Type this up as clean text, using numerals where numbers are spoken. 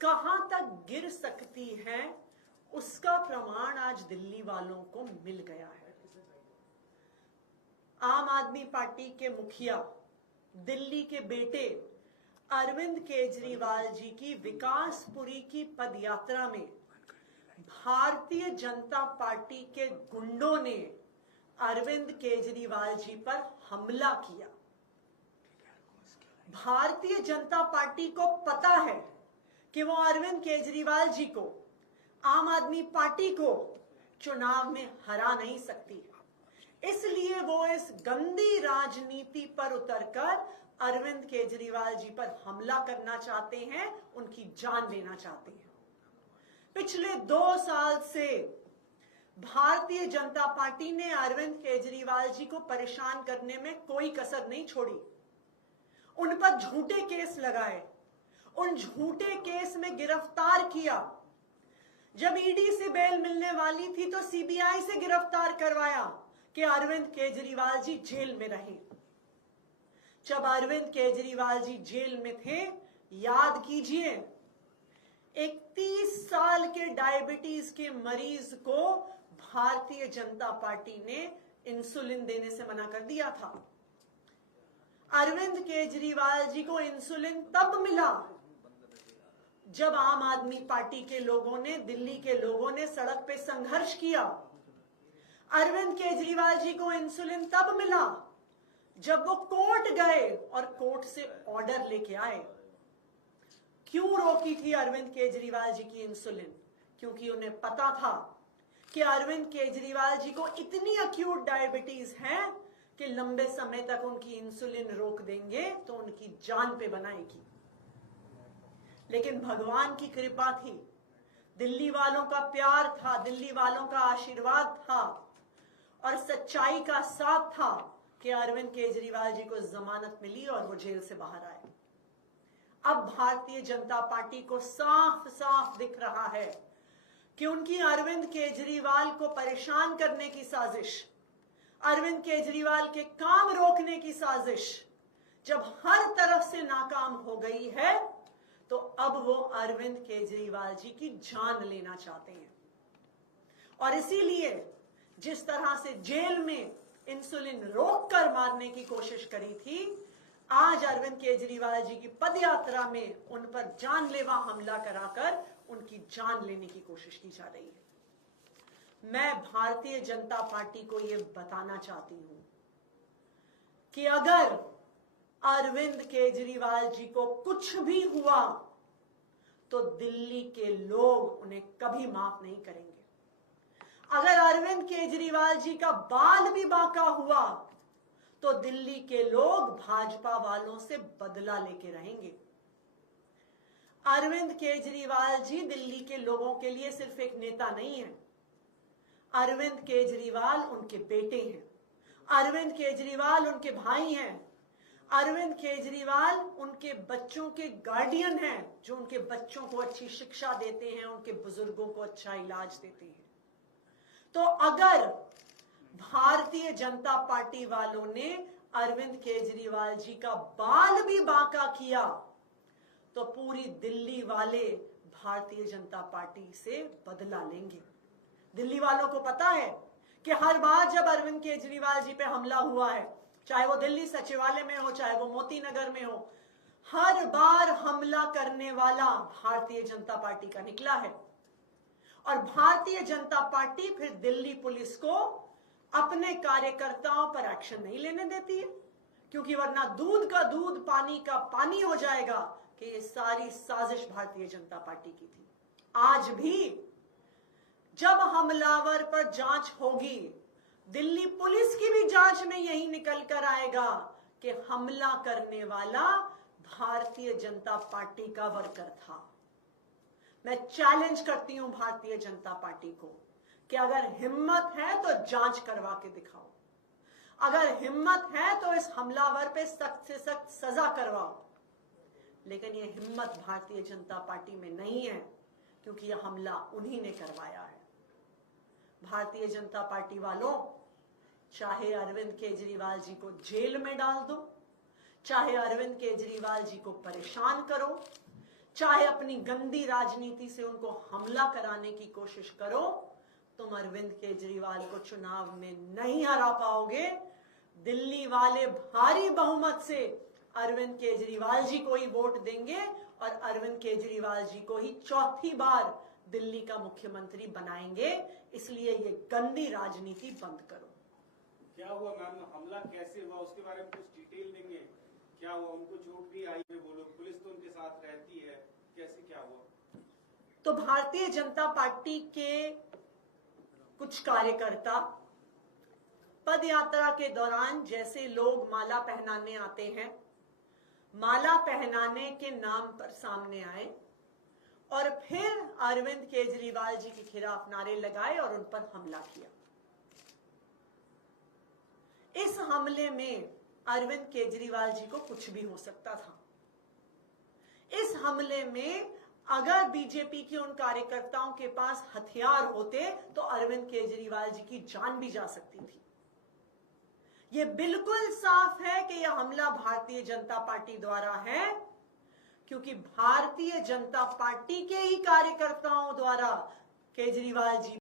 कहां तक गिर सकती है, उसका प्रमाण आज दिल्ली वालों को मिल गया है। आम आदमी पार्टी के मुखिया, दिल्ली के बेटे अरविंद केजरीवाल जी की विकासपुरी की पदयात्रा में भारतीय जनता पार्टी के गुंडों ने अरविंद केजरीवाल जी पर हमला किया। भारतीय जनता पार्टी को पता है कि वो अरविंद केजरीवाल जी को, आम आदमी पार्टी को चुनाव में हरा नहीं सकती, इसलिए वो इस गंदी राजनीति पर उतरकर अरविंद केजरीवाल जी पर हमला करना चाहते हैं, उनकी जान लेना चाहते हैं। पिछले 2 साल से भारतीय जनता पार्टी ने अरविंद केजरीवाल जी को परेशान करने में कोई कसर नहीं छोड़ी। उन पर झूठे केस लगाए, उन झूठे केस में गिरफ्तार किया। जब ईडी से बेल मिलने वाली थी तो सीबीआई से गिरफ्तार करवाया कि अरविंद केजरीवाल जी जेल में रहे। जब अरविंद केजरीवाल जी जेल में थे, याद कीजिए, एक 30 साल के डायबिटीज के मरीज को भारतीय जनता पार्टी ने इंसुलिन देने से मना कर दिया था। अरविंद केजरीवाल जी को इंसुलिन तब मिला जब आम आदमी पार्टी के लोगों ने, दिल्ली के लोगों ने सड़क पे संघर्ष किया। अरविंद केजरीवाल जी को इंसुलिन तब मिला जब वो कोर्ट गए और कोर्ट से ऑर्डर लेके आए। क्यों रोकी थी अरविंद केजरीवाल जी की इंसुलिन? क्योंकि उन्हें पता था कि अरविंद केजरीवाल जी को इतनी अक्यूट डायबिटीज है कि लंबे समय तक उनकी इंसुलिन रोक देंगे तो उनकी जान पे बनाएगी। लेकिन भगवान की कृपा थी, दिल्ली वालों का प्यार था, दिल्ली वालों का आशीर्वाद था और सच्चाई का साथ था कि अरविंद केजरीवाल जी को जमानत मिली और वो जेल से बाहर आए। अब भारतीय जनता पार्टी को साफ साफ दिख रहा है कि उनकी अरविंद केजरीवाल को परेशान करने की साजिश, अरविंद केजरीवाल के काम रोकने की साजिश जब हर तरफ से नाकाम हो गई है तो अब वो अरविंद केजरीवाल जी की जान लेना चाहते हैं। और इसीलिए जिस तरह से जेल में इंसुलिन रोककर मारने की कोशिश करी थी, आज अरविंद केजरीवाल जी की पदयात्रा में उन पर जानलेवा हमला कराकर उनकी जान लेने की कोशिश की जा रही है। मैं भारतीय जनता पार्टी को यह बताना चाहती हूं कि अगर अरविंद केजरीवाल जी को कुछ भी हुआ तो दिल्ली के लोग उन्हें कभी माफ नहीं करेंगे। अगर अरविंद केजरीवाल जी का बाल भी बांका हुआ तो दिल्ली के लोग भाजपा वालों से बदला लेके रहेंगे। अरविंद केजरीवाल जी दिल्ली के लोगों के लिए सिर्फ एक नेता नहीं है, अरविंद केजरीवाल उनके बेटे हैं, अरविंद केजरीवाल उनके भाई हैं, अरविंद केजरीवाल उनके बच्चों के गार्डियन हैं, जो उनके बच्चों को अच्छी शिक्षा देते हैं, उनके बुजुर्गों को अच्छा इलाज देते हैं। तो अगर भारतीय जनता पार्टी वालों ने अरविंद केजरीवाल जी का बाल भी बांका किया तो पूरी दिल्ली वाले भारतीय जनता पार्टी से बदला लेंगे। दिल्ली वालों को पता है कि हर बार जब अरविंद केजरीवाल जी पे हमला हुआ है, चाहे वो दिल्ली सचिवालय में हो, चाहे वो मोती नगर में हो, हर बार हमला करने वाला भारतीय जनता पार्टी का निकला है। और भारतीय जनता पार्टी फिर दिल्ली पुलिस को अपने कार्यकर्ताओं पर एक्शन नहीं लेने देती है, क्योंकि वरना दूध का दूध, पानी का पानी हो जाएगा कि ये सारी साजिश भारतीय जनता पार्टी की थी। आज भी जब हमलावर पर जांच होगी, दिल्ली पुलिस की भी जांच में यही निकल कर आएगा कि हमला करने वाला भारतीय जनता पार्टी का वर्कर था। मैं चैलेंज करती हूं भारतीय जनता पार्टी को कि अगर हिम्मत है तो जांच करवा के दिखाओ, अगर हिम्मत है तो इस हमलावर पे सख्त से सख्त सजा करवाओ। लेकिन यह हिम्मत भारतीय जनता पार्टी में नहीं है, क्योंकि यह हमला उन्हीं ने करवाया है। भारतीय जनता पार्टी वालों, चाहे अरविंद केजरीवाल जी को जेल में डाल दो, चाहे अरविंद केजरीवाल जी को परेशान करो, चाहे अपनी गंदी राजनीति से उनको हमला कराने की कोशिश करो, तुम अरविंद केजरीवाल को चुनाव में नहीं हरा पाओगे। दिल्ली वाले भारी बहुमत से अरविंद केजरीवाल जी को ही वोट देंगे और अरविंद केजरीवाल जी को ही चौथी बार दिल्ली का मुख्यमंत्री बनाएंगे। इसलिए ये गंदी राजनीति बंद करो। क्या हुआ मैम, हमला कैसे हुआ उसके बारे में कुछ डिटेल देंगे? क्या हुआ, उनको चोट भी आई है, वो लोग, पुलिस तो उनके साथ रहती है, कैसे क्या हुआ? तो भारतीय जनता पार्टी के कुछ कार्यकर्ता पद यात्रा के दौरान जैसे लोग माला पहनाने आते हैं, माला पहनाने के नाम पर सामने आए और फिर अरविंद केजरीवाल जी के खिलाफ नारे लगाए और उन पर हमला किया। इस हमले में अरविंद केजरीवाल जी को कुछ भी हो सकता था। इस हमले में अगर बीजेपी के उन कार्यकर्ताओं के पास हथियार होते तो अरविंद केजरीवाल जी की जान भी जा सकती थी। यह बिल्कुल साफ है कि यह हमला भारतीय जनता पार्टी द्वारा है, क्योंकि भारतीय जनता पार्टी के ही कार्यकर्ताओं द्वारा केजरीवाल जी